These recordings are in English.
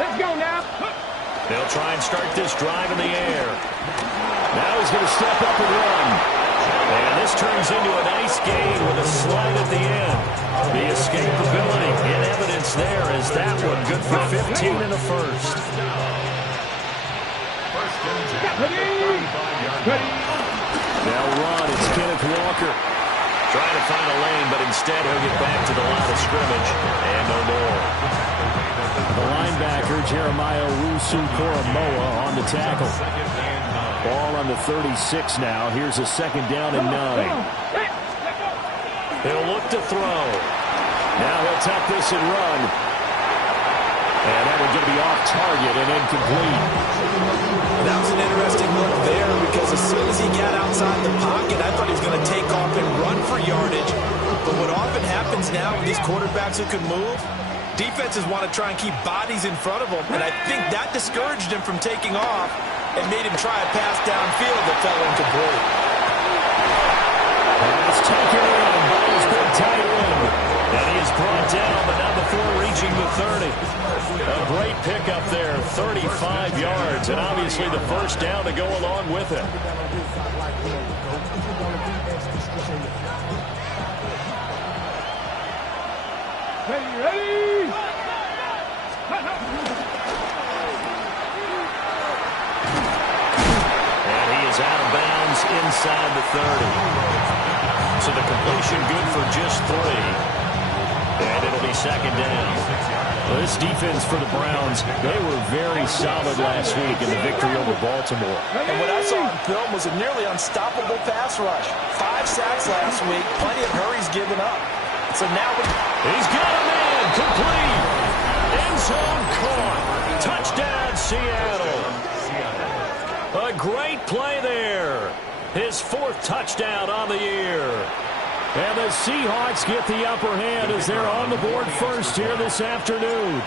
Let's go now. They'll try and start this drive in the air. Now he's going to step up and run. And this turns into a nice gain with a slide at the end. The escapability in evidence there as that one good for 15 and a first. Now run, it's Kenneth Walker. Trying to find a lane, but instead he'll get back to the line of scrimmage. And no more. The linebacker, Jeremiah Owusu-Koramoah, on the tackle. Ball on the 36 now. Here's a second down and 9. He'll look to throw. Now he'll tuck this and run. And that one's going to be off target and incomplete. That was an interesting look there because as soon as he got outside the pocket, I thought he was going to take off and run for yardage. But what often happens now with these quarterbacks who can move, defenses want to try and keep bodies in front of them, and I think that discouraged him from taking off and made him try a pass downfield that fell incomplete. And it's taken in by his big tight end. And he is brought down, but not before reaching the 30. A great pickup there, 35 yards, and obviously the first down to go along with it. Ready? And he is out of bounds inside the 30. So the completion good for just 3. And it'll be second down. Well, this defense for the Browns, they were very solid last week in the victory over Baltimore. And what I saw on film was a nearly unstoppable pass rush. 5 sacks last week, plenty of hurries given up. So now he's got a man, complete. End zone caught. Touchdown, Seattle. A great play there. His 4th touchdown on the year. And the Seahawks get the upper hand as they're on the board first here this afternoon.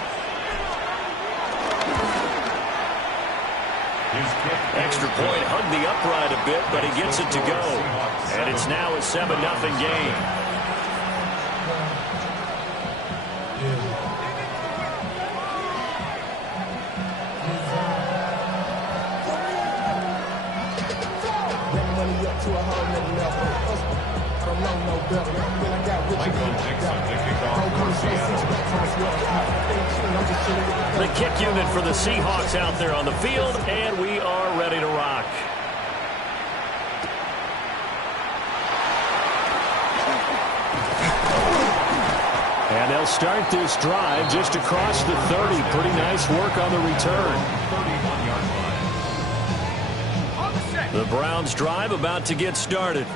Extra point hugged the upright a bit, but he gets it to go. And it's now a 7-0 game. The kick unit for the Seahawks out there on the field, and we are ready to rock. And they'll start this drive just across the 30. Pretty nice work on the return. The Browns drive about to get started.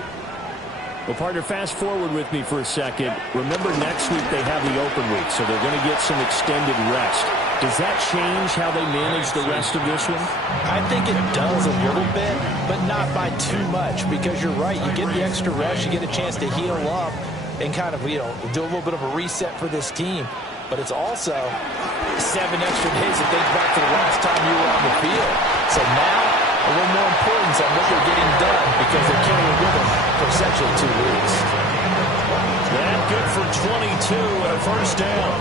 Well, partner, fast forward with me for a second. Remember, next week they have the open week, so they're going to get some extended rest. Does that change how they manage the rest of this one? I think it does a little bit, but not by too much, because you're right. You get the extra rest, you get a chance to heal up and kind of, do a little bit of a reset for this team. But it's also 7 extra days to think back to the last time you were on the field. So now, a little more importance on what they're getting done because they're carrying with them for essentially 2 weeks. That good for 22 and a first down.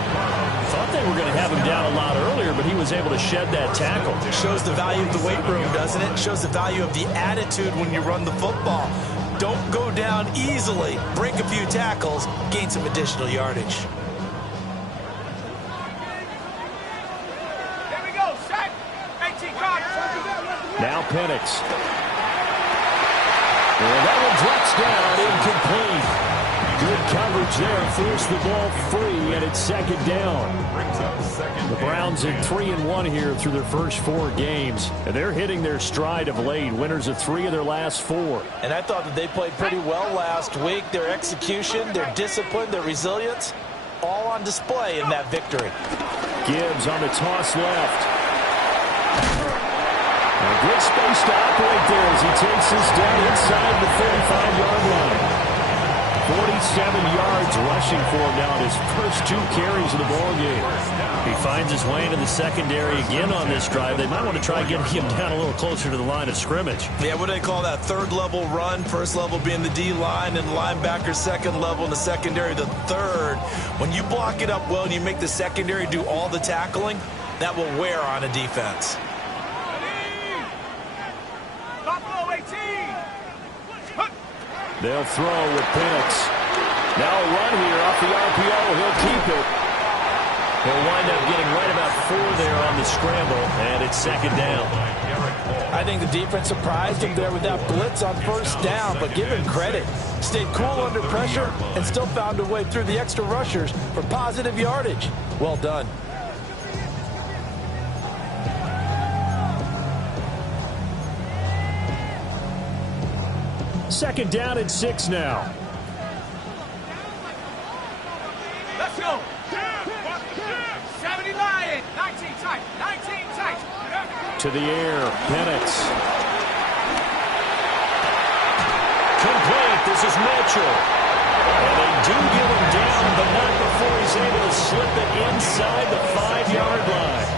Thought they were going to have him down a lot earlier, but he was able to shed that tackle. Shows the value of the weight room, doesn't it? Shows the value of the attitude when you run the football. Don't go down easily. Break a few tackles, gain some additional yardage. Now Penix. And that one drops down, incomplete. Good coverage there, forced the ball free, and it's second down. The Browns at 3-1 here through their first 4 games, and they're hitting their stride of late. Winners of 3 of their last 4. And I thought that they played pretty well last week. Their execution, their discipline, their resilience, all on display in that victory. Gibbs on the toss left. A good space to operate there as he takes this down inside the 35-yard line. 47 yards rushing for him now in his first 2 carries of the ballgame. He finds his way into the secondary again on this drive. They might want to try getting him down a little closer to the line of scrimmage. Yeah, what do they call that? 3rd level run. 1st level being the D-line and linebacker. 2nd level in the secondary, the 3rd. When you block it up well and you make the secondary do all the tackling, that will wear on a defense. They'll throw with Penix. Now a run here off the RPO. He'll keep it. He'll wind up getting right about 4 there on the scramble, and it's second down. I think the defense surprised him there with that blitz on first down, but give him credit. Stayed cool under pressure and still found a way through the extra rushers for positive yardage. Well done. Second down and 6 now. Let's go. 70 Lion. 19 tight. 19 tight. To the air. Penix. Complete. This is Mitchell. And they do get him down, but not before he's able to slip it inside the 5-yard line.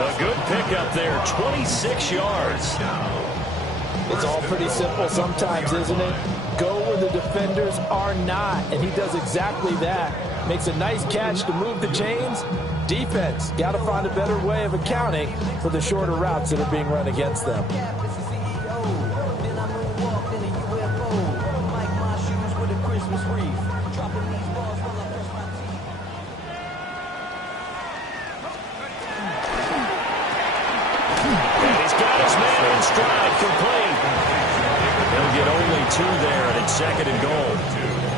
A good pickup there. 26 yards. It's all pretty simple sometimes, isn't it? Go where the defenders are not, and he does exactly that. Makes a nice catch to move the chains. Defense, got to find a better way of accounting for the shorter routes that are being run against them. And he's got his man in stride, complete. He'll get only 2 there, and it's second and goal.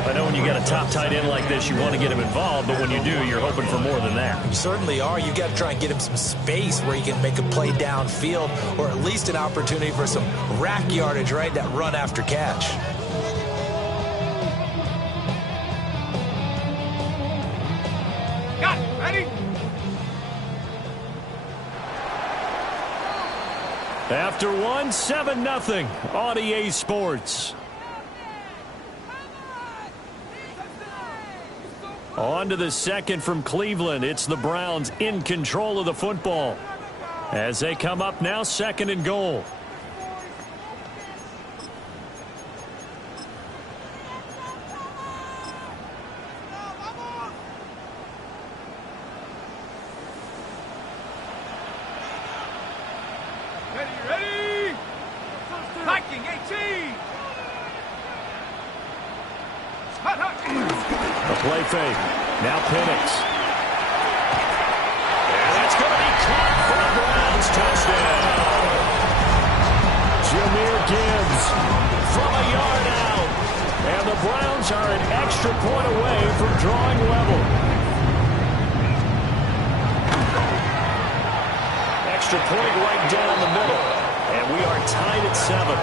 I know when you got a top tight end like this, you want to get him involved, but when you do, you're hoping for more than that. You certainly are. You got to try and get him some space where he can make a play downfield, or at least an opportunity for some rack yardage, right? That run after catch. Got it. Ready? After 1, 7-0 on EA Sports. On to the second from Cleveland. It's the Browns in control of the football as they come up now, second and goal. Ready? Viking 18. A play fake. Now Penix. And that's going to be caught for the Browns. Touchdown. Jahmyr Gibbs From a yard out. and the Browns are an extra point away from drawing level. Extra point right down the middle. And we are tied at 7.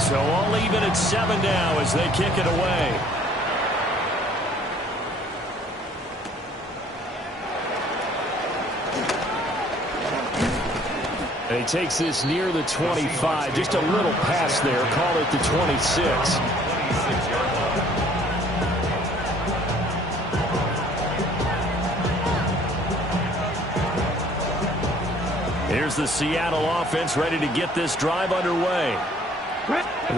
So all even at 7 now as they kick it away. And he takes this near the 25. Just a little pass there. Call it the 26. Here's the Seattle offense ready to get this drive underway.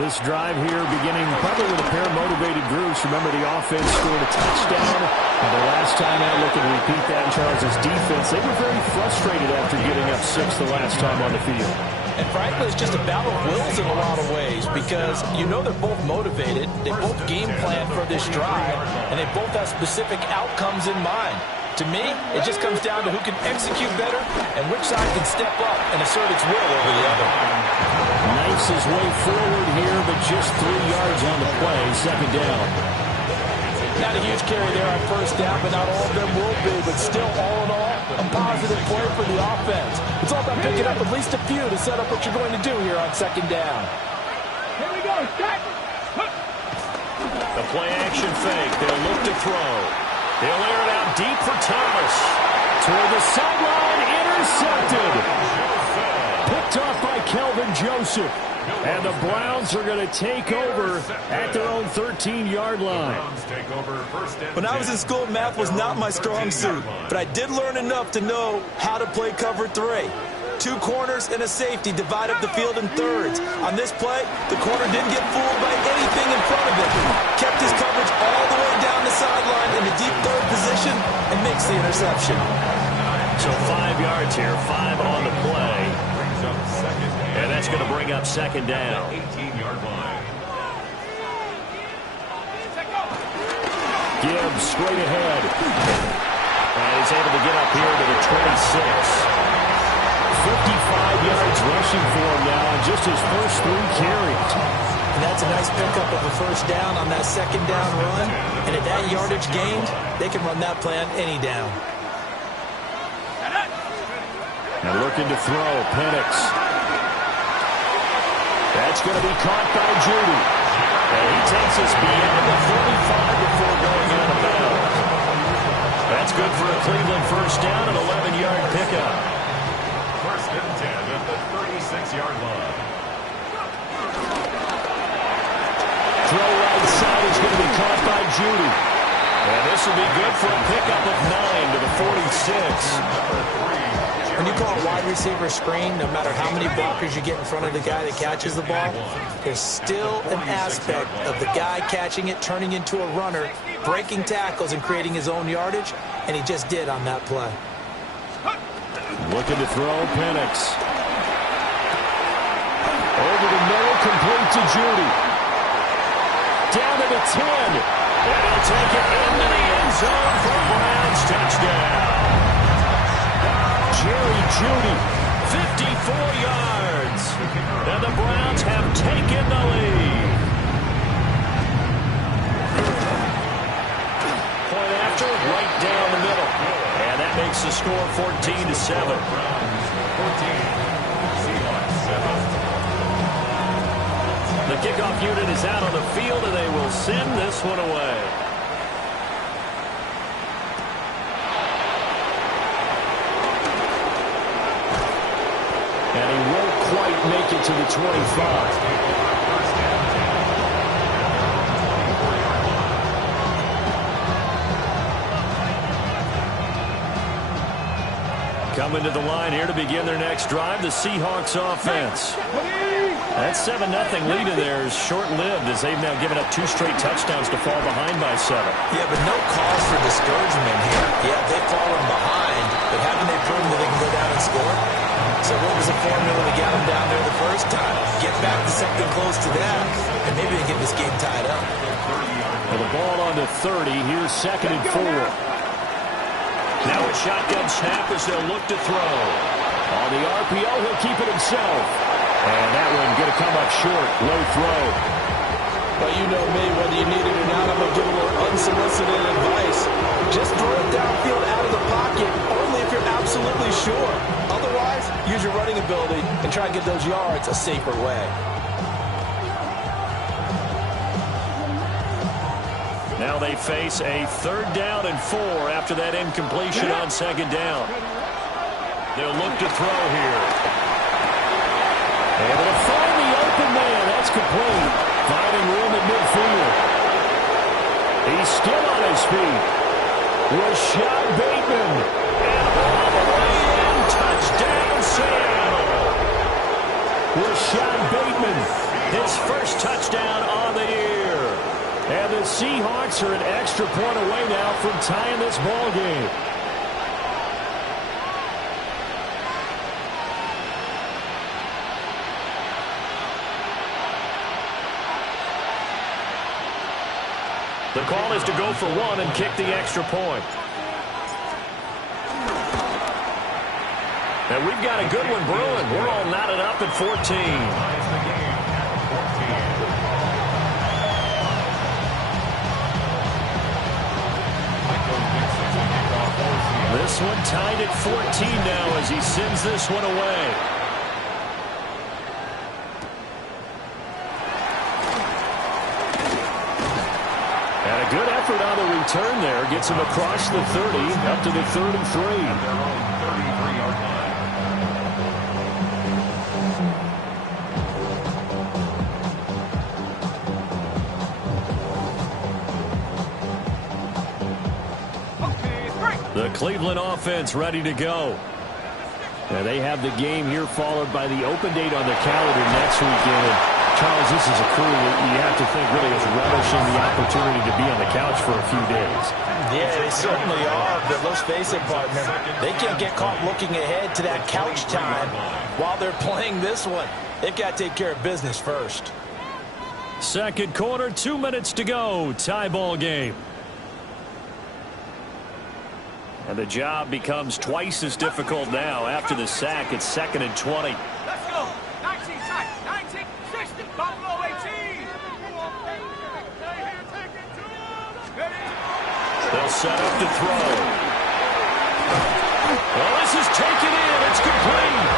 This drive here beginning probably with a pair of motivated groups. Remember, the offense scored a touchdown. And the last time out, looking to repeat that in Charles' defense, they were very frustrated after giving up 6 the last time on the field. And frankly, it's just a battle of wills in a lot of ways because you know they're both motivated. They both game plan for this drive, and they both have specific outcomes in mind. To me, it just comes down to who can execute better and which side can step up and assert its will over the other. Knifes his way forward here, but just 3 yards on the play. Second down. Not a huge carry there on first down, but not all of them will be. But still, all in all, a positive play for the offense. It's all about picking up at least a few to set up what you're going to do here on second down. Here we go. The play action fake. They'll look to throw. He'll air it out deep for Thomas. Toward the sideline, intercepted. Picked off by Kelvin Joseph. And the Browns are going to take over at their own 13-yard line. When I was in school, math was not my strong suit, but I did learn enough to know how to play cover 3. 2 corners and a safety divide up the field in thirds. On this play, the corner didn't get fooled by anything in front of him. Kept his coverage all the way down the sideline in the deep third position and makes the interception. So 5 yards here, 5 on the play. And that's going to bring up second down. 18-yard line. Gibbs straight ahead. And he's able to get up here to the 26. 55 yards rushing for him now on just his first 3 carries. And that's a nice pickup of a first down on that second down run. And at that yardage gained, they can run that play on any down. And looking to throw, Penix. That's going to be caught by Judy. And he takes us beyond the 45 before going out of bounds. That's good for a Cleveland first down, an 11-yard pickup. First and 10 at the 36-yard line. Throw right side is going to be caught by Judy. And this will be good for a pickup of 9 to the 46. When you call a wide receiver screen, no matter how many blockers you get in front of the guy that catches the ball, there's still an aspect of the guy catching it, turning into a runner, breaking tackles and creating his own yardage, and he just did on that play. Looking to throw, Penix. Over the middle, complete to Judy. Down to the 10. And he'll take it into the end zone for a Browns touchdown. Jerry Judy, 54 yards. And the Browns have taken the lead. Point after, right down the middle. And that makes the score 14-7. 14. The kickoff unit is out on the field, and they will send this one away. and he won't quite make it to the 25. Coming to the line here to begin their next drive, the Seahawks offense. That 7-0 lead of theirs short-lived as they've now given up 2 straight touchdowns to fall behind by 7. Yeah, but no cause for discouragement here. Yeah, they've fallen behind, but haven't they proven that they can go down and score? So what was the formula to get them down there the first time? Get back to something close to that, and maybe they get this game tied up. With the ball on to 30, here's 2nd and 4. Now a shotgun snap as they'll look to throw. On the RPO, he'll keep it himself. And that one going to come up short. Low throw. But you know me, whether you need it or not, I'm going to give a little unsolicited advice. Just throw it downfield out of the pocket, only if you're absolutely sure. Otherwise, use your running ability and try and get those yards a safer way. Now they face a 3rd down and 4 after that incompletion on 2nd down. They'll look to throw here. Able to find the open man. That's complete. Finding room at midfield. He's still on his feet. Rashad Bateman. And all the way in. Touchdown, Seattle. Rashad Bateman. His first touchdown on the year. And the Seahawks are an extra point away now from tying this ball game. The call is to go for 1 and kick the extra point. And we've got a good one brewing. We're all knotted up at 14. This one tied at 14 now as he sends this one away. And a good effort on the return there. Gets him across the 30, up to the 33. The Cleveland offense ready to go. Now they have the game here followed by the open date on the calendar next weekend. And Charles, this is a crew that you have to think really is relishing the opportunity to be on the couch for a few days. Yeah, they certainly are, but let's face it, partner. They can't get caught looking ahead to that couch time while they're playing this one. They've got to take care of business first. Second quarter, 2 minutes to go. Tie ball game. And the job becomes twice as difficult now after the sack. It's 2nd and 20. Let's go. 19 tight. 19. 60. Buffalo 18. They'll set up to throw. Well, this is taken in. It's complete.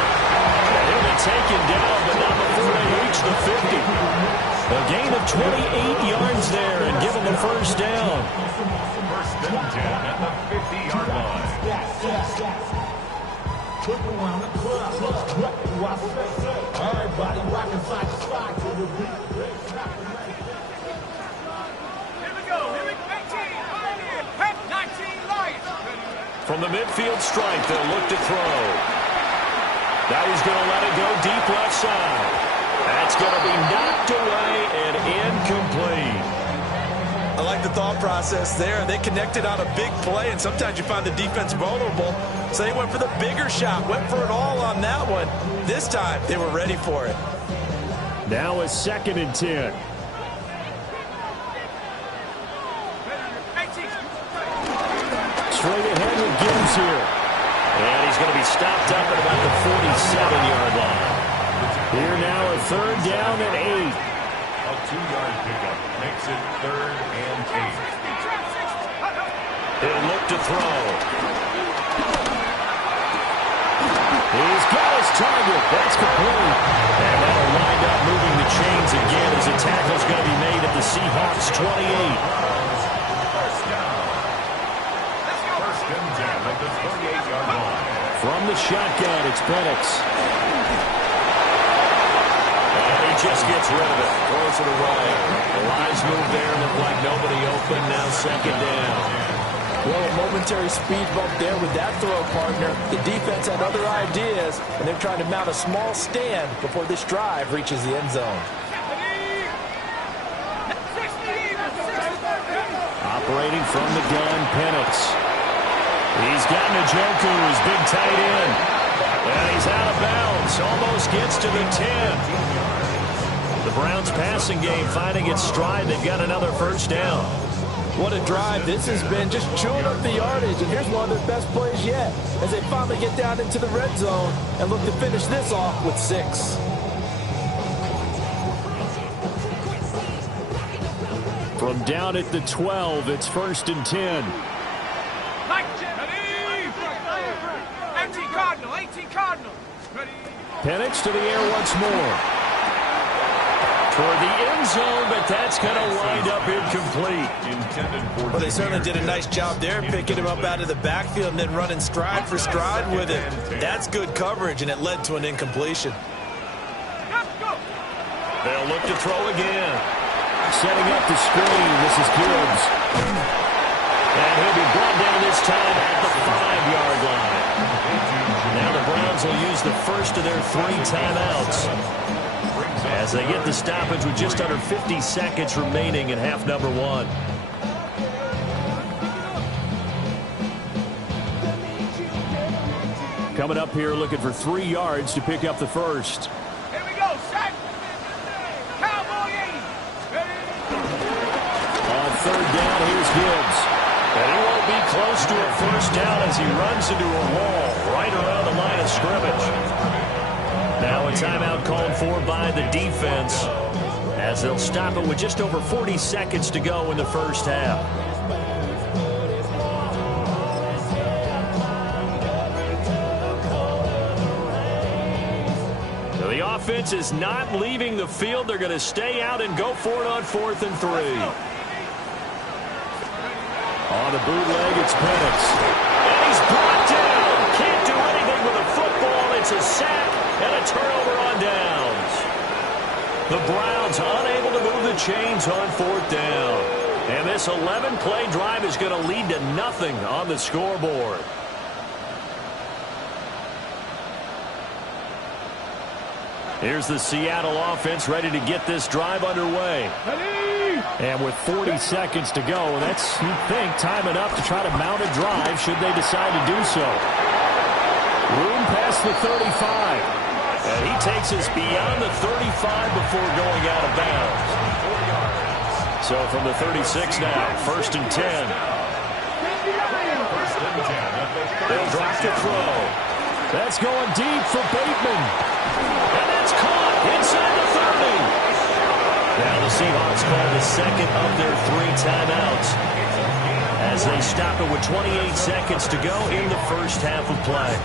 He'll be taken down, but not before they reach the 50. A gain of 28 yards there and give them a first down. First and 10 at the 50-yard line. Here we go. 18. Pioneer. 19 Lions. From the midfield stripe, they'll look to throw. Now he's going to let it go deep left side. That's going to be knocked away and incomplete. I like the thought process there. They connected on a big play, and sometimes you find the defense vulnerable. So they went for the bigger shot, went for it all on that one. This time, they were ready for it. Now a 2nd and 10. Straight ahead with Gibbs here. And he's going to be stopped up at about the 47-yard line. Here now a 3rd down and 8. A 2-yard pickup makes it 3rd and 8. He'll look to throw. He's got his target. That's complete. And that'll wind up moving the chains again as a tackle's going to be made at the Seahawks 28. First and 10 at the 38-yard line. From the shotgun, it's Penix. And he just gets rid of it. Throws it away. The lines move there. Look like nobody open. Now 2nd down. Well, a momentary speed bump there with that throw, partner. The defense had other ideas, and they're trying to mount a small stand before this drive reaches the end zone. Operating from the gun, Penix. He's got Njoku, his big tight end. And he's out of bounds. Almost gets to the 10. The Browns passing game finding its stride. They've got another first down. What a drive this has been, just chewing up the yardage. And here's one of their best plays yet as they finally get down into the red zone and look to finish this off with 6. From down at the 12, it's 1st and 10. Empty Cardinal. 18 Cardinal. Ready. Penix to the air once more. Toward the end zone, but that's going to wind up incomplete. Well, they certainly did a nice job there, picking him up out of the backfield and then running stride for stride with it. That's good coverage, and it led to an incompletion. They'll look to throw again. Setting up the screen, this is Gibbs. And he'll be brought down this time at the 5-yard line. Now the Browns will use the first of their 3 timeouts as they get the stoppage with just under 50 seconds remaining in half number 1. Coming up here looking for 3 yards to pick up the first. Here we go. Set. Cowboy 80. Ready. On 3rd down, here's Gibbs. And he won't be close to a first down as he runs into a wall right around the line of scrimmage. Now a timeout called for by the defense as they'll stop it with just over 40 seconds to go in the first half. Now the offense is not leaving the field. They're going to stay out and go for it on 4th and 3. On the bootleg, it's Penix. And he's brought down. Can't do anything with a football. It's a sack and a turnover on downs. The Browns unable to move the chains on 4th down. And this 11-play drive is going to lead to nothing on the scoreboard. Here's the Seattle offense ready to get this drive underway. And with 40 seconds to go, that's, you'd think, time enough to try to mount a drive should they decide to do so. Room past the 35. And he takes us beyond the 35 before going out of bounds. So from the 36 now, 1st and 10. They'll drop to throw. That's going deep for Bateman. And that's caught inside the 30. Now the Seahawks call the second of their 3 timeouts as they stop it with 28 seconds to go in the first half of play.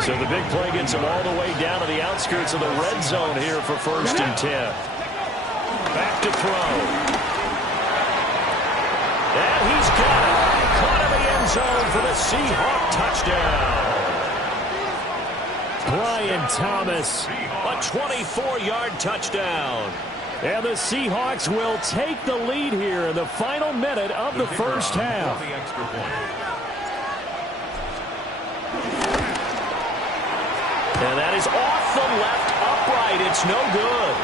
So the big play gets them all the way down to the outskirts of the red zone here for 1st and 10. Back to throw. And he's got it. Caught in the end zone for the Seahawk touchdown. Brian Thomas. A 24-yard touchdown. And the Seahawks will take the lead here in the final minute of the first half. And that is off the left upright. It's no good.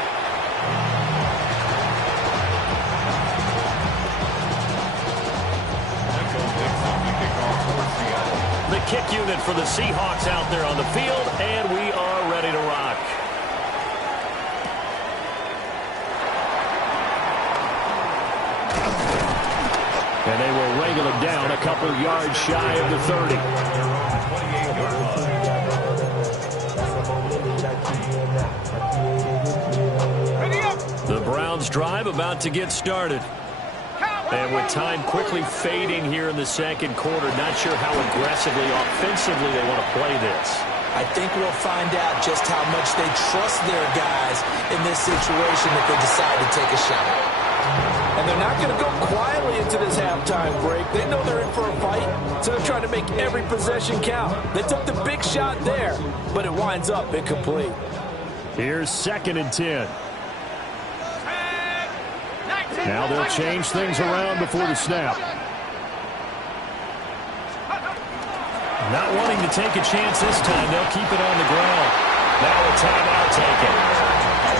The kick unit for the Seahawks out there on the field, and we are ready to rock. And they will wrangle him down a couple yards shy of the 30. The Browns drive about to get started. And with time quickly fading here in the second quarter, not sure how aggressively, offensively they want to play this. I think we'll find out just how much they trust their guys in this situation if they decide to take a shot. And they're not going to go quietly into this halftime break. They know they're in for a fight, so they're trying to make every possession count. They took the big shot there, but it winds up incomplete. Here's 2nd and 10. Now they'll change things around before the snap. Not wanting to take a chance this time, they'll keep it on the ground. Now a timeout taken.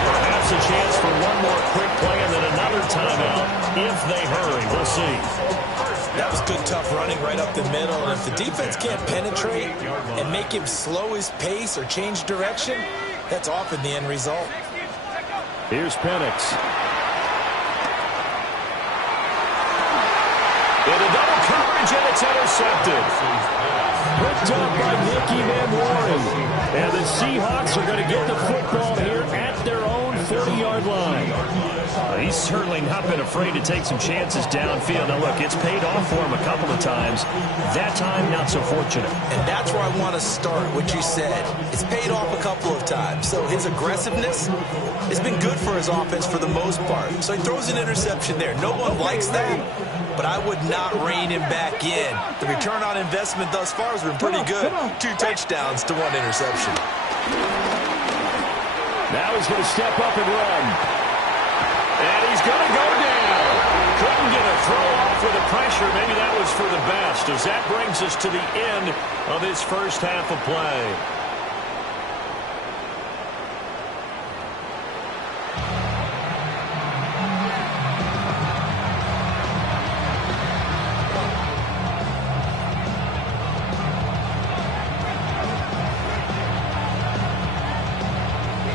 Perhaps a chance for one more quick play and then another timeout if they hurry. We'll see. That was good, tough running right up the middle. And if the defense can't penetrate and make him slow his pace or change direction, that's often the end result. Here's Penix. Into double coverage, and it's intercepted. Picked up by Nicky Manwari. And the Seahawks are going to get the football here at their own 40-yard line. He's certainly not been afraid to take some chances downfield. Now, look, it's paid off for him a couple of times. That time, not so fortunate. And that's where I want to start, what you said. It's paid off a couple of times. So his aggressiveness has been good for his offense for the most part. So he throws an interception there. No one likes that, but I would not rein him back in. The return on investment thus far has been pretty good. 2 touchdowns to 1 interception. Now he's going to step up and run. And he's going to go down. Couldn't get a throw off with the pressure. Maybe that was for the best, as that brings us to the end of this first half of play.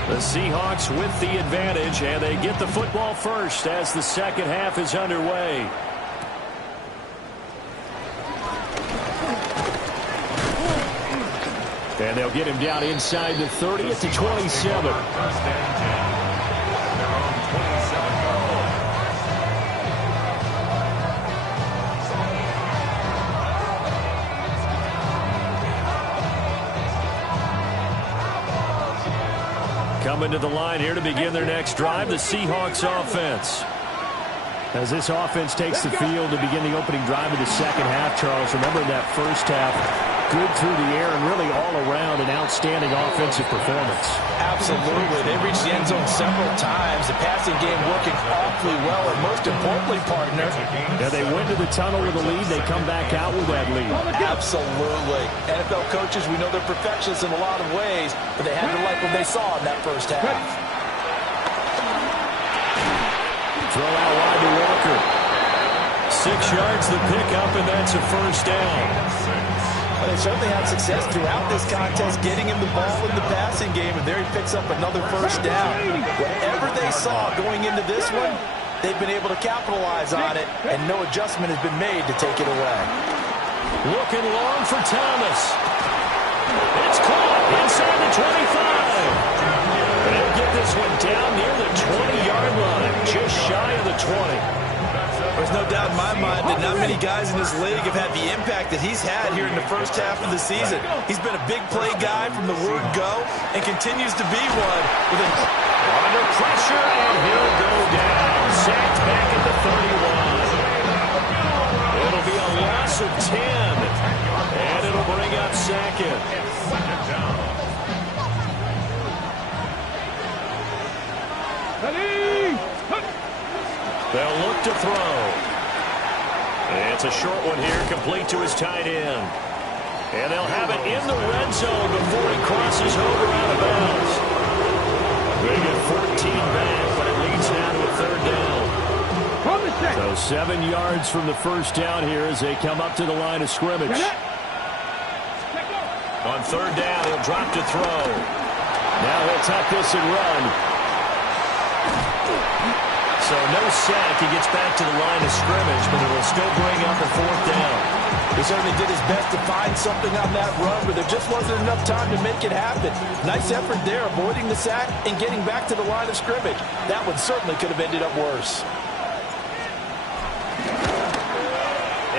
The Seahawks with the advantage, and they get the football first as the second half is underway. And they'll get him down inside the 30 at the 27. Coming to the line here to begin their next drive, the Seahawks offense. As this offense takes the field to begin the opening drive of the second half, Charles, remember in that first half, good through the air and really all around an outstanding offensive performance. Absolutely. They reached the end zone several times. The passing game working awfully well, and most importantly, partner. Yeah, they went to the tunnel with a lead. They come back out with that lead. Absolutely. NFL coaches, we know they're perfectionists in a lot of ways, but they had to like what they saw in that first half. Throw out wide to Walker. 6 yards the pickup, and that's a first down. Well, they certainly had success throughout this contest, getting him the ball in the passing game, and there he picks up another first down. Whatever they saw going into this one, they've been able to capitalize on it, and no adjustment has been made to take it away. Looking long for Thomas. It's caught inside the 25. And he'll get this one down near the 20-yard line, just shy of the 20. There's no doubt in my mind that not many guys in this league have had the impact that he's had here in the first half of the season. He's been a big play guy from the word go and continues to be one. Under pressure, and he'll go down. Sacked back at the 31. It'll be a loss of 10, and it'll bring up second. They'll look to throw. It's a short one here, complete to his tight end. And they'll have it in the red zone before he crosses over out of bounds. They get 14 back, but it leads now to a third down. So 7 yards from the first down here as they come up to the line of scrimmage. On third down, he'll drop to throw. Now he'll tuck this and run. So no sack. He gets back to the line of scrimmage, but it'll still bring up a fourth down. He certainly did his best to find something on that run, but there just wasn't enough time to make it happen. Nice effort there, avoiding the sack and getting back to the line of scrimmage. That one certainly could have ended up worse.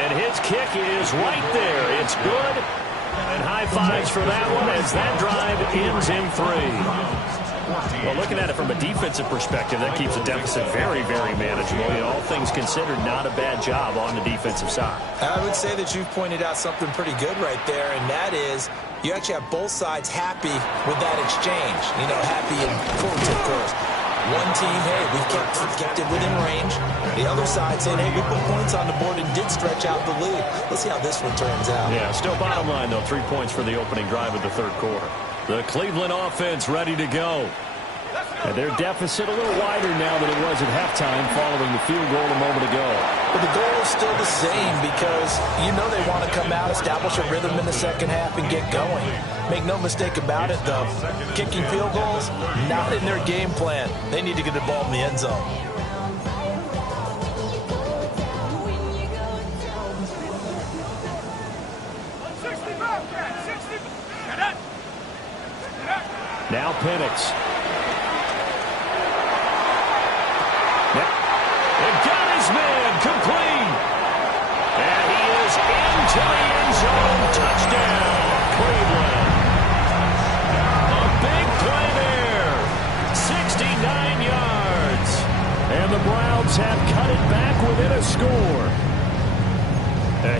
And his kick is right there. It's good. And high fives for that one as that drive ends in 3. Well, looking at it from a defensive perspective, that keeps the deficit very, very manageable. You know, all things considered, not a bad job on the defensive side. I would say that you've pointed out something pretty good right there, and that is you actually have both sides happy with that exchange. You know, happy in quotes, of course. One team, hey, we've kept it within range. The other side saying, hey, we put points on the board and did stretch out the lead. Let's see how this one turns out. Yeah, still bottom line, though, 3 points for the opening drive of the third quarter. The Cleveland offense ready to go. And their deficit a little wider now than it was at halftime following the field goal a moment ago. But the goal is still the same because you know they want to come out, establish a rhythm in the second half, and get going. Make no mistake about it, though. Kicking field goals, not in their game plan. They need to get the ball in the end zone. Now Penix. Man, complete. And he is into the end zone. Touchdown, Cleveland. A big play there. 69 yards. And the Browns have cut it back within a score.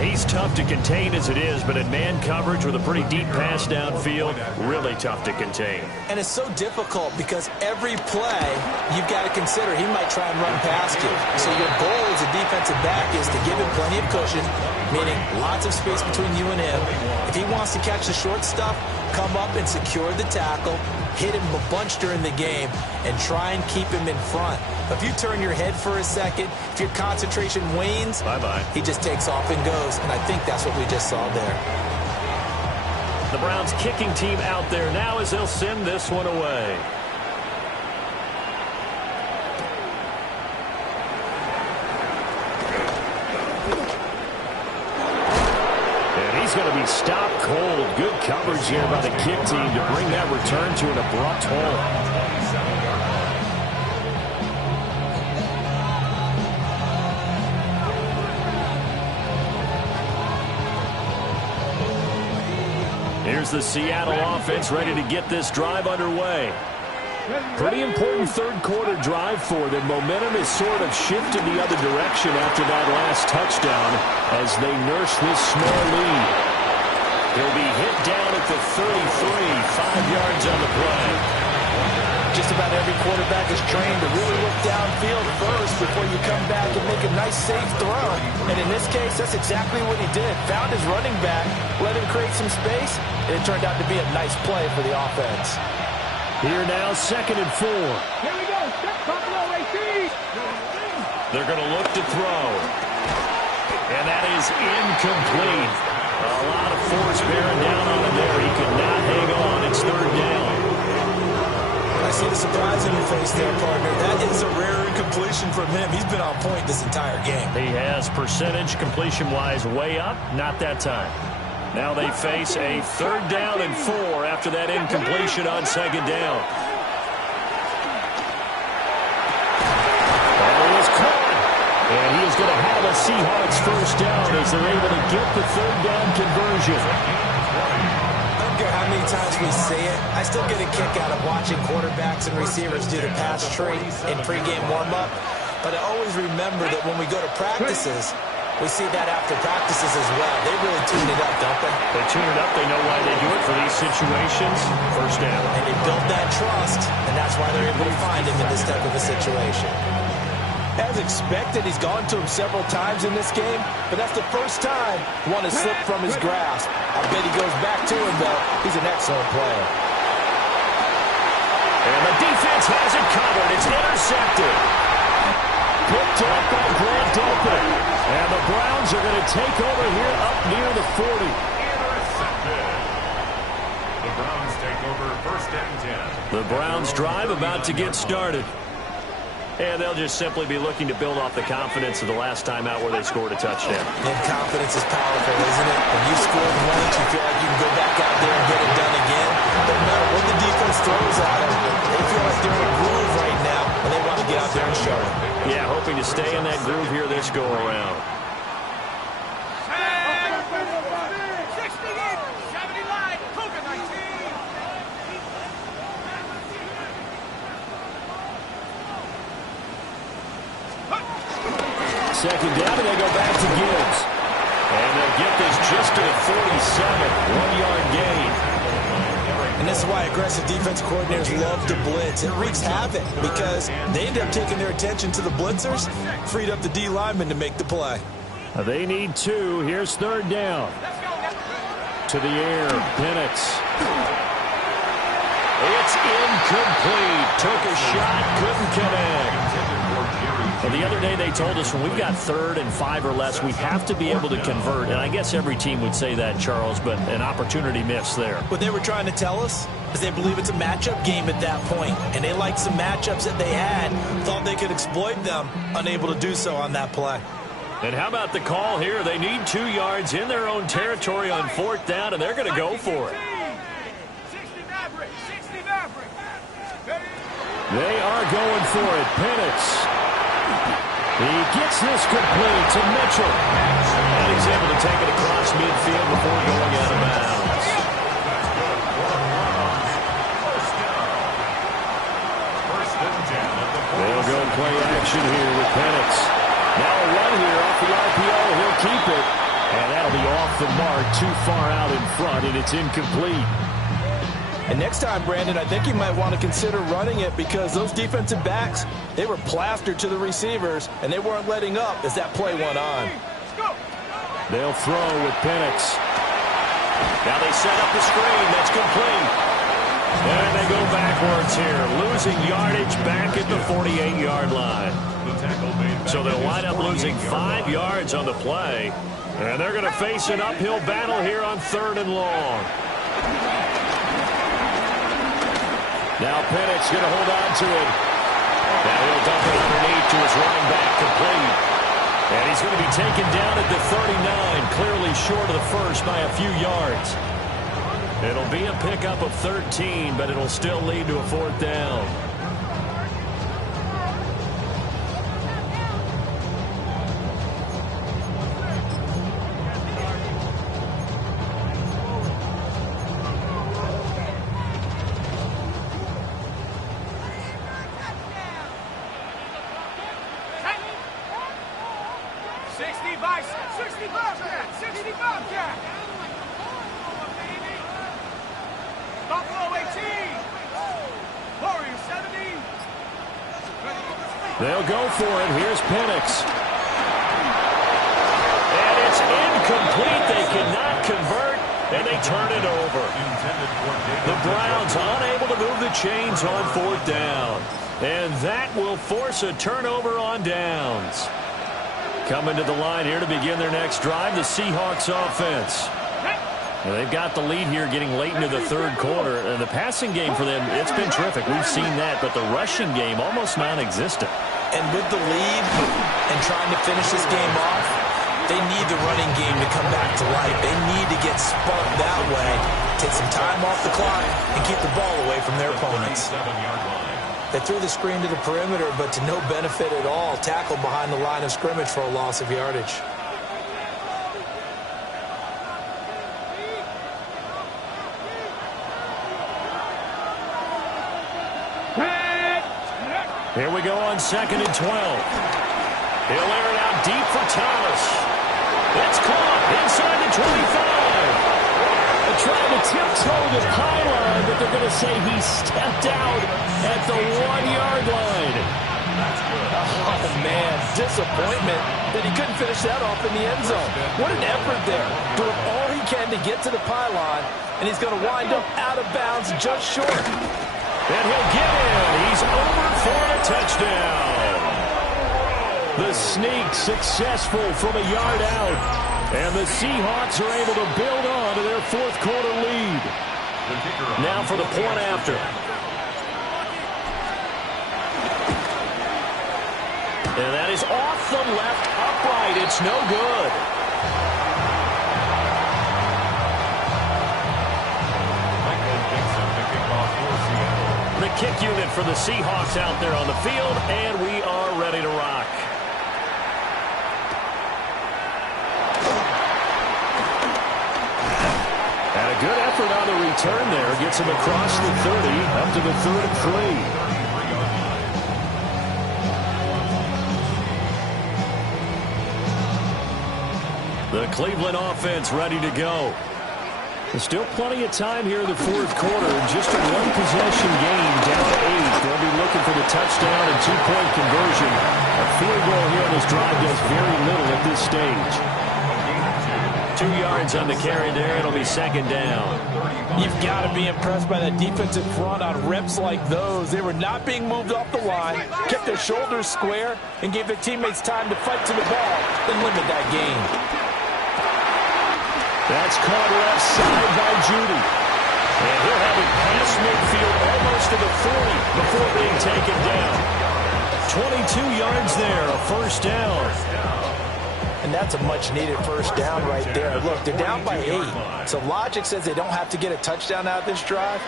He's tough to contain as it is, but in man coverage with a pretty deep pass downfield, really tough to contain. And it's so difficult because every play you've got to consider he might try and run past you. So your goal as a defensive back is to give him plenty of cushion, meaning lots of space between you and him. If he wants to catch the short stuff, come up and secure the tackle, hit him a bunch during the game, and try and keep him in front. If you turn your head for a second, if your concentration wanes, bye-bye. He just takes off and goes, and I think that's what we just saw there. The Browns kicking team out there now as they'll send this one away. And he's going to be stopped cold. Good coverage here by the kick team to bring that return to an abrupt halt. Here's the Seattle offense ready to get this drive underway. Pretty important third quarter drive for them. Momentum has sort of shifted the other direction after that last touchdown as they nurse this small lead. He'll be hit down at the 33, 5 yards on the play. Just about every quarterback is trained to really look downfield first before you come back and make a nice, safe throw. And in this case, that's exactly what he did. Found his running back, let him create some space, and it turned out to be a nice play for the offense. Here now, 2nd and 4. Here we go. Step Buffalo AC. They're going to look to throw. And that is incomplete. A lot of force bearing down on him there. He could not hang on. It's 3rd down. I see the surprise in your face there, partner. That is a rare incompletion from him. He's been on point this entire game. He has percentage completion-wise way up. Not that time. Now they face a 3rd down and 4 after that incompletion on 2nd down. And he is caught. And he is going to have a Seahawks 1st down as they're able to get the 3rd down conversion. I don't care how many times we say it, I still get a kick out of watching quarterbacks and receivers do the pass tree in pregame warm-up. But I always remember that when we go to practices, we see that after practices as well. They really tune it up, don't they? They tune it up. They know why they do it for these situations. 1st down. And they build that trust, and that's why they're able to find him in this type of a situation. As expected, he's gone to him several times in this game, but that's the first time one has slipped from his grasp. I bet he goes back to him, though. He's an excellent player. And the defense has it covered. It's intercepted. Picked up by Grant Delpit. And the Browns are going to take over here up near the 40. Intercepted. The Browns take over 1st and 10. The Browns drive about to get started. And they'll just simply be looking to build off the confidence of the last time out where they scored a touchdown. And confidence is powerful, isn't it? When you scored once, you feel like you can go back out there and get it done again. Doesn't matter what the defense throws at them. They feel like they're in a groove right now, and they want to get out there and show it. Yeah, hoping to stay in that groove here this go-around. 79, Cougar 19. Second down, and they go back to Gibbs. And they'll get this just to the 47, 1-yard gain. And this is why aggressive defense coordinators love to blitz. It wreaks havoc because they end up taking their attention to the blitzers, freed up the D lineman to make the play. They need 2. Here's 3rd down. To the air, Bennett. It's incomplete. Took a shot, couldn't connect. Well, the other day they told us when we've got 3rd and 5 or less, we have to be able to convert. And I guess every team would say that, Charles, but an opportunity missed there. What they were trying to tell us is they believe it's a matchup game at that point, and they liked some matchups that they had, thought they could exploit them, unable to do so on that play. And how about the call here? They need 2 yards in their own territory on 4th down, and they're going to go for it. 60 Maverick. 60 Maverick. They are going for it. Penix. He gets this complete to Mitchell. And he's able to take it across midfield before going out of bounds. They'll go play action here with Penix. Now a run here off the RPO. He'll keep it. And that'll be off the mark, too far out in front, and it's incomplete. And next time, Brandon, I think you might want to consider running it because those defensive backs, they were plastered to the receivers, and they weren't letting up as that play went on. They'll throw with Penix. Now they set up the screen. That's complete. And they go backwards here, losing yardage back at the 48-yard line. So they'll wind up losing 5 yards on the play. And they're going to face an uphill battle here on 3rd and long. Now Penix going to hold on to it. Now he'll dump it underneath to his running back, complete. And he's going to be taken down at the 39, clearly short of the first by a few yards. It'll be a pickup of 13, but it'll still lead to a 4th down. Buffalo 18. Warriors 70. They'll go for it. Here's Penix. And it's incomplete. They cannot convert, and they turn it over. The Browns unable to move the chains on 4th down. And that will force a turnover on downs. Coming to the line here to begin their next drive, the Seahawks offense. Well, they've got the lead here getting late into the 3rd quarter. And the passing game for them, it's been terrific. We've seen that. But the rushing game, almost non-existent. And with the lead and trying to finish this game off, they need the running game to come back to life. They need to get spun that way, take some time off the clock, and keep the ball away from their opponents. They threw the screen to the perimeter, but to no benefit at all. Tackled behind the line of scrimmage for a loss of yardage. Here we go on 2nd and 12. He'll air it out deep for Thomas. It's caught inside the 25. They're trying to tiptoe the pylon, but they're going to say he stepped out at the 1-yard line. Oh, man, disappointment that he couldn't finish that off in the end zone. What an effort there. Doing all he can to get to the pylon, and he's going to wind up out of bounds just short. And he'll get in. He's over for a touchdown. The sneak successful from a yard out. And the Seahawks are able to build on to their 4th quarter lead. Now for the point after. And that is off the left upright. It's no good. The kick unit for the Seahawks out there on the field, and we are ready to rock. And a good effort on the return there. Gets him across the 30, up to the 3rd and 3. The Cleveland offense ready to go. There's still plenty of time here in the 4th quarter. Just a 1-possession game down to 8. They'll be looking for the touchdown and 2-point conversion. A field goal here on this drive does very little at this stage. 2 yards on the carry there. It'll be 2nd down. You've got to be impressed by that defensive front on reps like those. They were not being moved off the line, kept their shoulders square, and gave their teammates time to fight to the ball, then limit that gain. That's caught left side by Judy. And he'll have it past midfield almost to the 40 before being taken down. 22 yards there, a 1st down. And that's a much-needed 1st down right there. Look, they're down by 8. So logic says they don't have to get a touchdown out of this drive.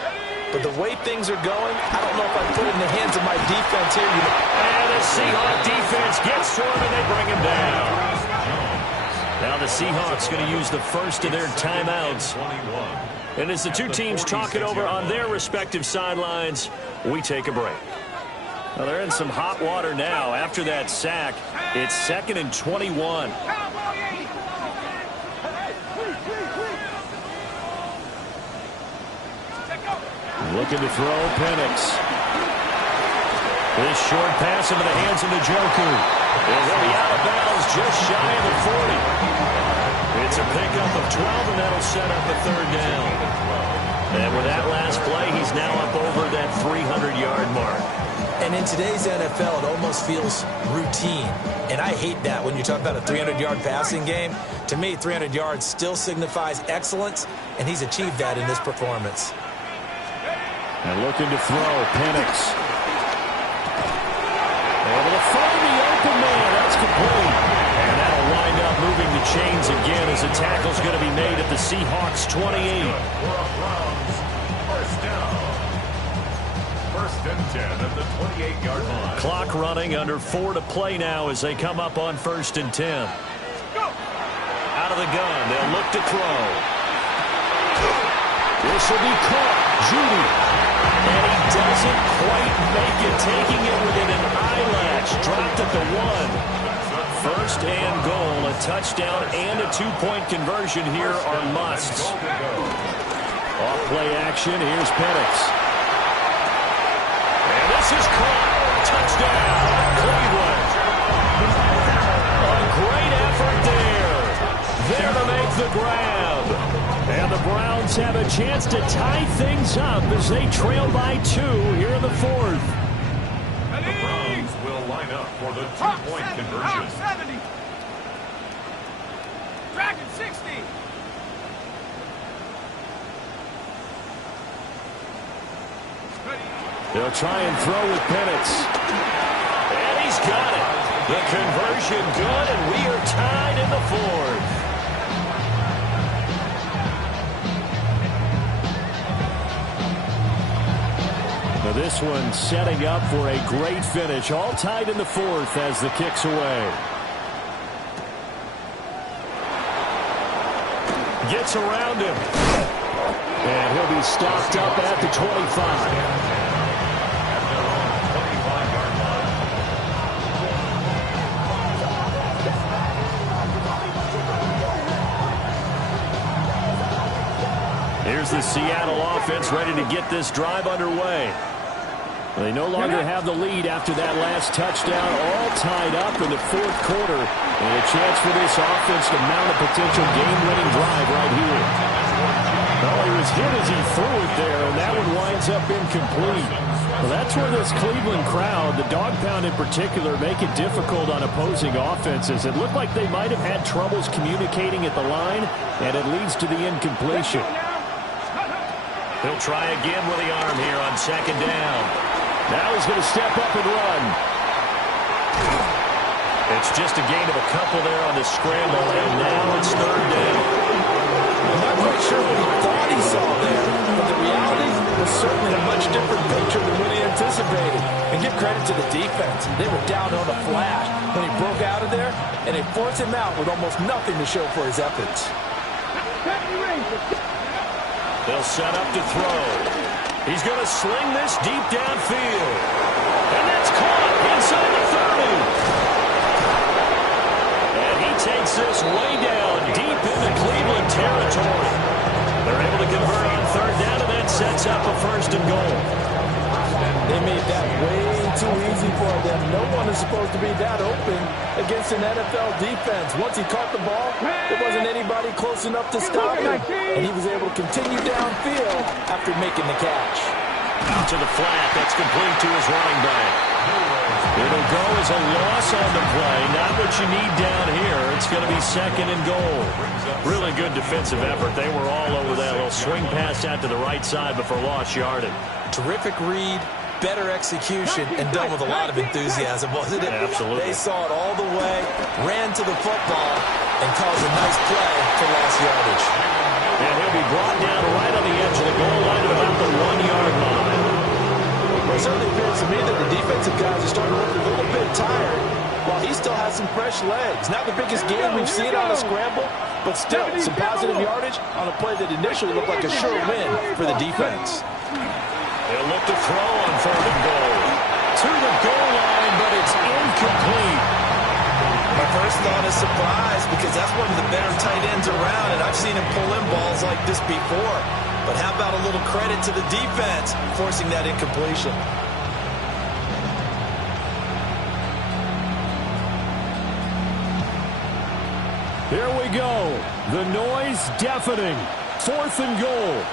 But the way things are going, I don't know if I put it in the hands of my defense here. And the Seahawks defense gets to him, and they bring him down. Now the Seahawks going to use the first of their timeouts. And as the two teams talk it over on their respective sidelines, we take a break. Well, they're in some hot water now. After that sack, it's 2nd and 21. Looking to throw, Penix. This short pass into the hands of Njoku. And he'll be out of bounds just shy of the 40. It's a pickup of 12, and that'll set up the 3rd down. And with that last play, he's now up over that 300-yard mark. And in today's NFL, it almost feels routine. And I hate that when you talk about a 300-yard passing game. To me, 300 yards still signifies excellence, and he's achieved that in this performance. And looking to throw, Penix. Able to find the open man. That's complete. And that'll wind up moving the chains again as the tackle's going to be made at the Seahawks 28. 1st down. 1st and 10 at the 28-yard line. Clock running, under 4 to play now as they come up on 1st and 10. Out of the gun, they'll look to throw. This will be caught. Judy. And he doesn't quite make it, taking it within an eyelash. Dropped at the 1. 1st and goal. A touchdown and a 2-point conversion here are musts. Off play action. Here's Penix. And this is caught. Touchdown, Cleveland. A great effort there. There to make the grab. And the Browns have a chance to tie things up as they trail by 2 here in the 4th. The Browns will line up for the two-point conversion. Top 70. Dragon 60. They'll try and throw with Penix. And he's got it. The conversion good, and we are tied in the 4th. Now this one setting up for a great finish. All tied in the 4th as the kick's away. Gets around him. And he'll be stopped up at the 25. Here's the Seattle offense ready to get this drive underway. They no longer have the lead after that last touchdown, all tied up in the 4th quarter. And a chance for this offense to mount a potential game-winning drive right here. Well, he was hit as he threw it there, and that one winds up incomplete. Well, that's where this Cleveland crowd, the dog pound in particular, make it difficult on opposing offenses. It looked like they might have had troubles communicating at the line, and it leads to the incompletion. He'll try again with the arm here on 2nd down. Now he's going to step up and run. It's just a gain of a couple there on the scramble, and now it's 3rd down. I'm not quite sure what he thought he saw there, but the reality was certainly a much different picture than what he anticipated. And give credit to the defense. They were down on a flash when he broke out of there, and they forced him out with almost nothing to show for his efforts. They'll set up to throw. He's going to sling this deep downfield. And that's caught inside the 30. And he takes this way down deep into Cleveland territory. They're able to convert on 3rd down, and that sets up a 1st and goal. They made that way too easy for them. No one is supposed to be that open against an NFL defense. Once he caught the ball, there wasn't anybody close enough to stop him. And he was able to continue downfield after making the catch. Out to the flat. That's complete to his running back. It'll go as a loss on the play. Not what you need down here. It's going to be 2nd and goal. Really good defensive effort. They were all over that little swing pass out to the right side before lost yardage. Terrific read, better execution, and done with a lot of enthusiasm, wasn't it? Absolutely. They saw it all the way, ran to the football, and caused a nice play for lost yardage. And he'll be brought down right on the edge of the goal line at about the 1-yard line. Well, it certainly appears to me that the defensive guys are starting to look a little bit tired, while he still has some fresh legs. Not the biggest game we've seen on a scramble, but still some positive yardage on a play that initially looked like a sure win for the defense. They'll look to throw on 3rd and goal. To the goal line, but it's incomplete. My first thought is surprise, because that's one of the better tight ends around, and I've seen him pull in balls like this before. But how about a little credit to the defense forcing that incompletion? Here we go. The noise deafening. 4th and goal.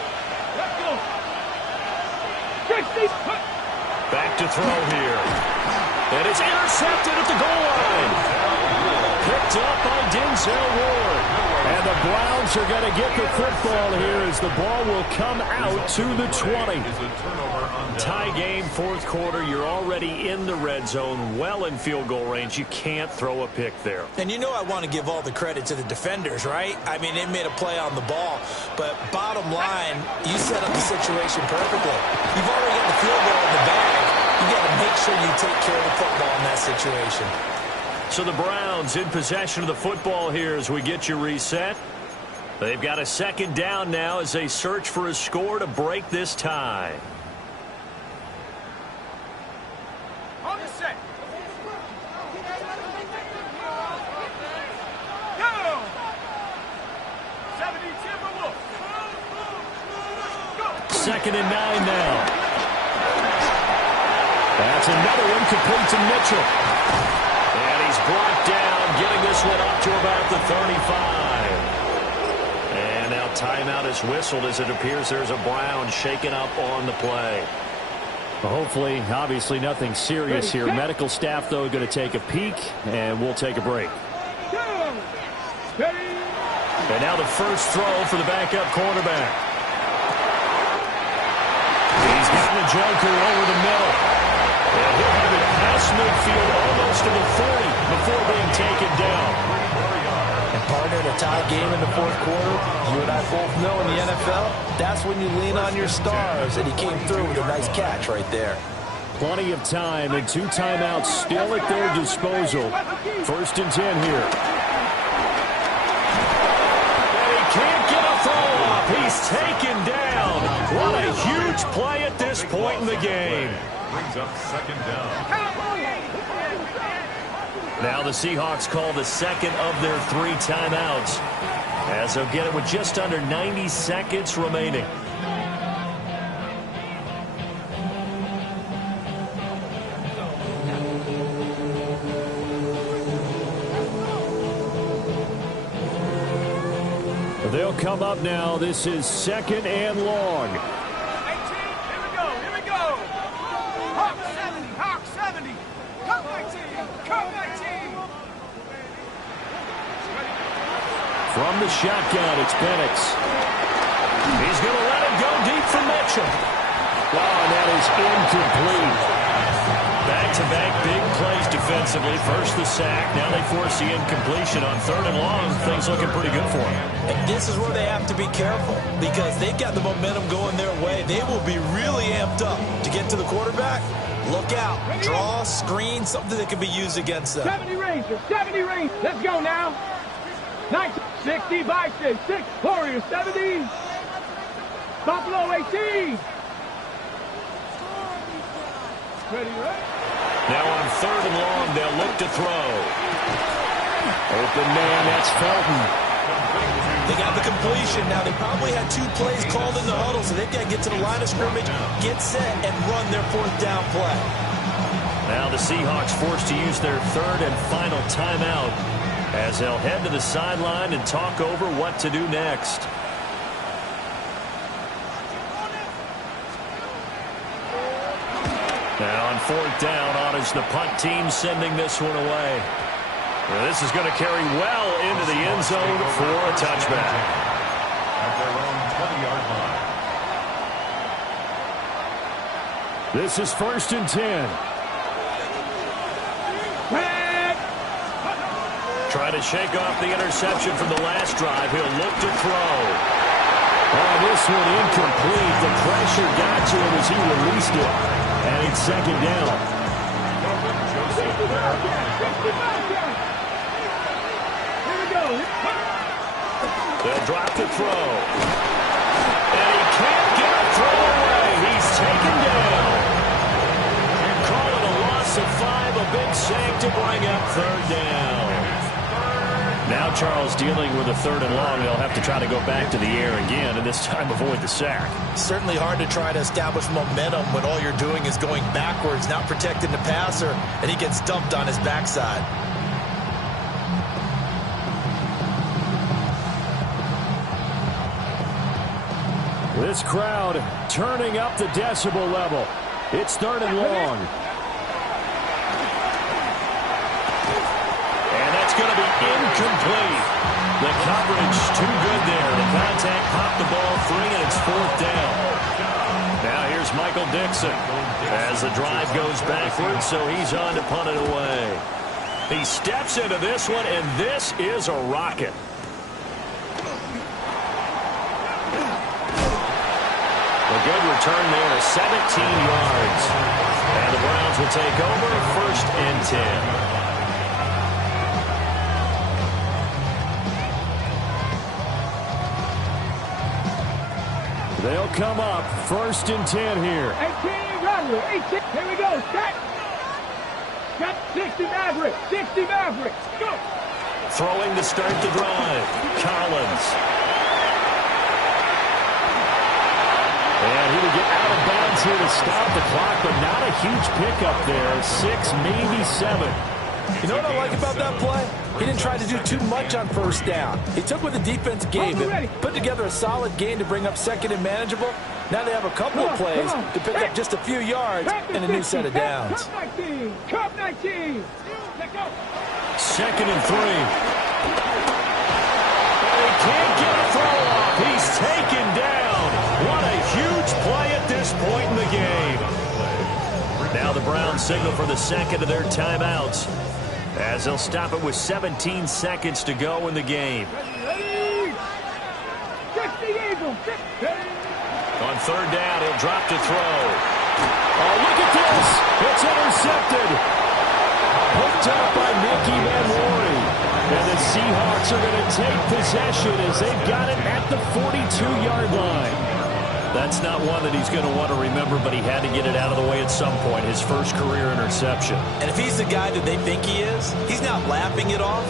Back to throw here. And it's intercepted at the goal line. Picked up by Denzel Ward. And the Browns are going to get the football here as the ball will come out to the 20. Tie game, 4th quarter. You're already in the red zone, well in field goal range. You can't throw a pick there. And you know I want to give all the credit to the defenders, right? I mean, they made a play on the ball. But bottom line, you set up the situation perfectly. You've already got the field goal in the bag. You got to make sure you take care of the football in that situation. So the Browns in possession of the football here as we get you reset. They've got a 2nd down now as they search for a score to break this tie. On the set. Go! 70 Timberwolves. 2nd and 9 now. That's another incomplete to Mitchell. And he's brought down, getting this one up to about the 35. And now timeout is whistled as it appears there's a Brown shaken up on the play. Well, hopefully, obviously nothing serious here. Medical staff, though, going to take a peek, and we'll take a break. And now the first throw for the backup quarterback. He's got the Joker over the middle. And he'll have it past midfield almost to the 40 before being taken down. And partner, in a tie game in the fourth quarter, you and I both know in the NFL, that's when you lean on your stars, and he came through with a nice catch right there. Plenty of time and 2 timeouts still at their disposal. 1st and 10 here. And he can't get a throw up. He's taken down. What a huge play at this point in the game. Brings up 2nd down. Now the Seahawks call the 2nd of their 3 timeouts, as they'll get it with just under 90 seconds remaining. They'll come up now. This is 2nd and long. 18, here we go, here we go. Hawk 70, Hawk 70. Come my team, come my team. From the shotgun, it's Penix. He's going to let it go deep for Mitchell. Wow, and that is incomplete. Back-to-back big plays defensively. First the sack. Now they force the incompletion on 3rd and long. Things looking pretty good for them. And this is where they have to be careful, because they've got the momentum going their way. They will be really amped up to get to the quarterback. Look out. Draw, screen, something that can be used against them. 70 Rangers, 70 Rangers. Let's go now. 19, 60, Vikings, 6, Warriors, 70. Buffalo, 18. Ready, right? Now on 3rd and long, they'll look to throw. Open man, that's Felton. They got the completion. Now, they probably had 2 plays called in the huddle, so they've got to get to the line of scrimmage, get set, and run their 4th down play. Now the Seahawks forced to use their 3rd and final timeout, as they'll head to the sideline and talk over what to do next. Now on 4th down, honors the punt team, sending this one away. Well, this is going to carry well into the end zone for a touchback. At their own 20-yard line. This is 1st and 10. Trying to shake off the interception from the last drive. He'll look to throw. Oh, this one incomplete. The pressure got to him as he released it. And it's 2nd down. They'll drop the throw. And he can't get a throw away. He's taken down. Call it a loss of 5. A big sack to bring up 3rd down. Now Charles dealing with a 3rd and long. They'll have to try to go back to the air again, and this time avoid the sack. Certainly hard to try to establish momentum when all you're doing is going backwards, not protecting the passer, and he gets dumped on his backside. This crowd turning up the decibel level. It's 3rd and long. And that's going to be incomplete. The coverage too good there. The contact popped the ball free, and it's 4th down. Now here's Michael Dixon as the drive goes backwards, so he's on to punt it away. He steps into this one, and this is a rocket. A good return there, 17 yards. And the Browns will take over, 1st and 10. They'll come up 1st and 10 here. 18, Rodley, 18. Here we go, set. Got 60 Mavericks, 60 Mavericks. Go. Throwing to start the drive, Collins. And he would get out of bounds here to stop the clock, but not a huge pickup there. 6, maybe 7. You know what I like about that play? He didn't try to do too much on first down. He took what the defense gave him, put together a solid gain to bring up second and manageable. Now they have a couple of plays to pick up just a few yards and a new set of downs. Cup 19. Second and 3. He can't get a throw off. He's taken down. What a huge play at this point in the game. Now the Browns signal for the second of their timeouts, as they'll stop it with 17 seconds to go in the game. On third down, he'll drop to throw. Oh, look at this. It's intercepted. Picked up by Nicky Manwari. And the Seahawks are going to take possession as they've got it at the 42-yard line. That's not one that he's going to want to remember, but he had to get it out of the way at some point. His first career interception. And if he's the guy that they think he is, he's not laughing it off,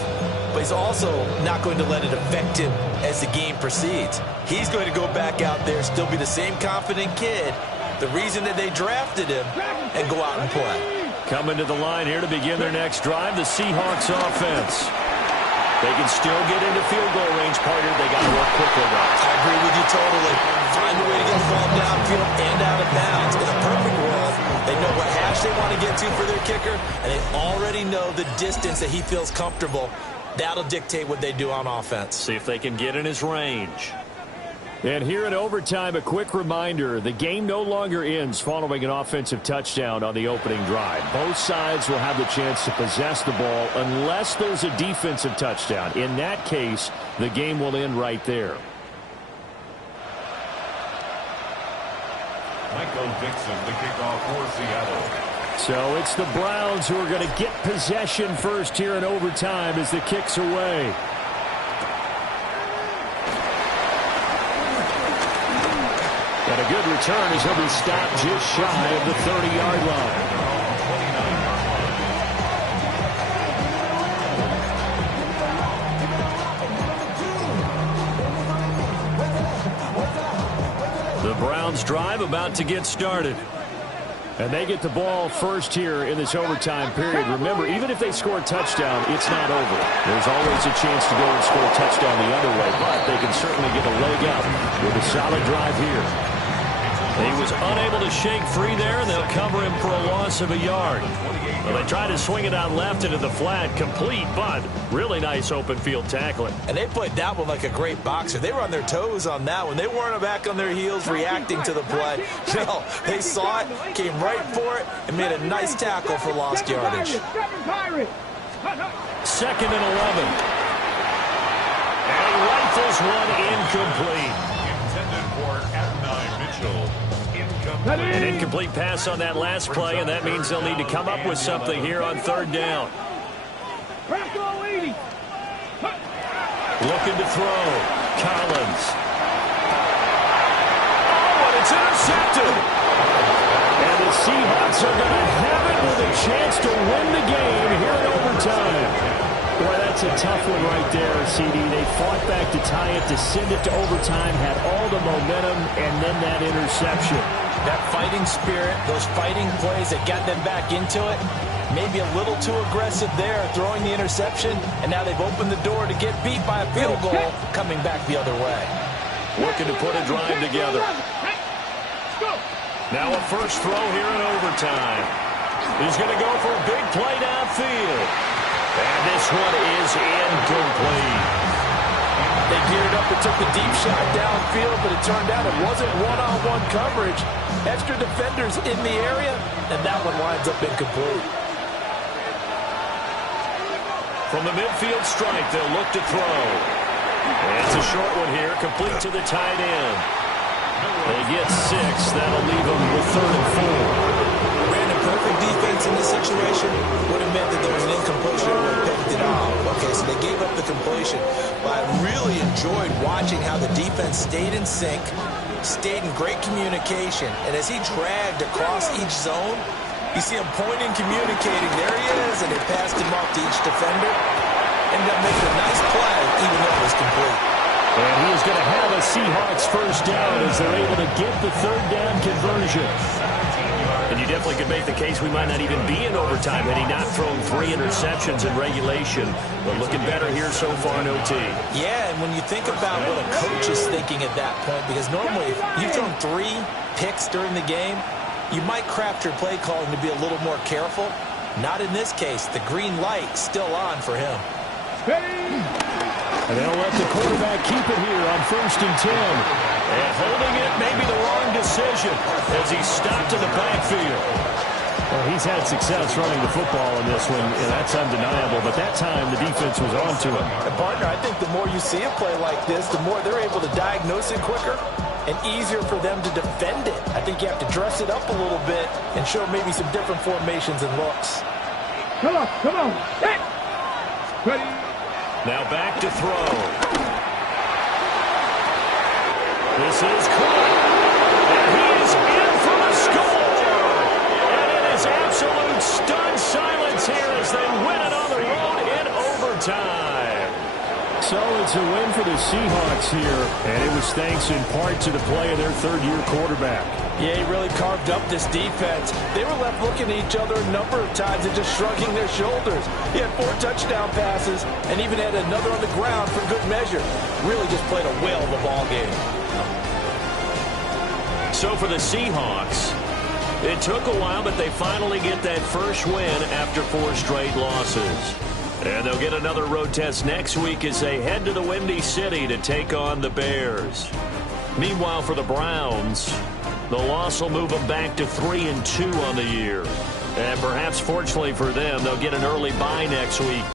but he's also not going to let it affect him as the game proceeds. He's going to go back out there, still be the same confident kid, the reason that they drafted him, and go out and play. Coming to the line here to begin their next drive, the Seahawks offense. They can still get into field goal range, partner. They got to work quickly, though. I agree with you totally. Find a way to get the ball downfield and out of bounds. In a perfect world, they know what hash they want to get to for their kicker, and they already know the distance that he feels comfortable. That'll dictate what they do on offense. See if they can get in his range. And here in overtime, a quick reminder, the game no longer ends following an offensive touchdown on the opening drive. Both sides will have the chance to possess the ball unless there's a defensive touchdown. In that case, the game will end right there. Michael Dixon, the kickoff for Seattle. So it's the Browns who are going to get possession first here in overtime as the kick's away. And a good return as he'll be stopped just shy of the 30-yard line. The Browns drive about to get started. And they get the ball first here in this overtime period. Remember, even if they score a touchdown, it's not over. There's always a chance to go and score a touchdown the other way, but they can certainly get a leg up with a solid drive here. He was unable to shake free there, and they'll cover him for a loss of a yard. Well, they try to swing it out left into the flat, complete, but really nice open field tackling. And they played that one like a great boxer. They were on their toes on that one. They weren't back on their heels reacting to the play. No, they saw it, came right for it, and made a nice tackle for lost yardage. Second and 11. And he rifles one incomplete. Intended for Adonai Mitchell. An incomplete pass on that last play, and that means they'll need to come up with something here on third down. Looking to throw. Collins. Oh, and it's intercepted. And the Seahawks are going to have it with a chance to win the game here in overtime. Boy, that's a tough one right there, CD. They fought back to tie it, to send it to overtime, had all the momentum, and then that interception. That fighting spirit, those fighting plays that got them back into it, maybe a little too aggressive there, throwing the interception, and now they've opened the door to get beat by a field goal, coming back the other way. Looking to put a drive together. Now a first throw here in overtime. He's going to go for a big play downfield. And this one is incomplete. They geared up and took the deep shot downfield, but it turned out it wasn't one-on-one coverage. Extra defenders in the area, and that one winds up incomplete. From the midfield strike, they'll look to throw. And it's a short one here, complete to the tight end. They get 6. That'll leave them with 3rd and 4. Brandon, perfect defense in this situation would have meant that there was an incompletion and would have picked it off. Okay, so they gave up the completion. But I really enjoyed watching how the defense stayed in sync, stayed in great communication. And as he dragged across each zone, you see him pointing, communicating. There he is, and they passed him off to each defender. Ended up making a nice play, even though it was complete. And he is going to have a Seahawks first down as they're able to get the third down conversion. And you definitely could make the case we might not even be in overtime had he not thrown 3 interceptions in regulation. But looking better here so far in OT. Yeah, and when you think about what a coach is thinking at that point, because normally if you've thrown 3 picks during the game, you might craft your play calling to be a little more careful. Not in this case. The green light still on for him. And they'll let the quarterback keep it here on 1st and 10. And holding it may be the wrong decision as he's stopped in the backfield. Well, he's had success running the football in this one, and that's undeniable. But that time, the defense was on to him. And partner, I think the more you see a play like this, the more they're able to diagnose it quicker and easier for them to defend it. I think you have to dress it up a little bit and show maybe some different formations and looks. Come on. Hit. Ready. Now back to throw. This is caught. And he is in for the score. And it is absolute stunned silence here as they win it on the road in overtime. So it's a win for the Seahawks here, and it was thanks in part to the play of their third-year quarterback. Yeah, he really carved up this defense. They were left looking at each other a number of times and just shrugging their shoulders. He had 4 touchdown passes and even had another on the ground for good measure. Really just played a whale of a ball game. So for the Seahawks, it took a while, but they finally get that first win after 4 straight losses. And they'll get another road test next week as they head to the Windy City to take on the Bears. Meanwhile, for the Browns, the loss will move them back to 3-2 on the year. And perhaps fortunately for them, they'll get an early bye next week.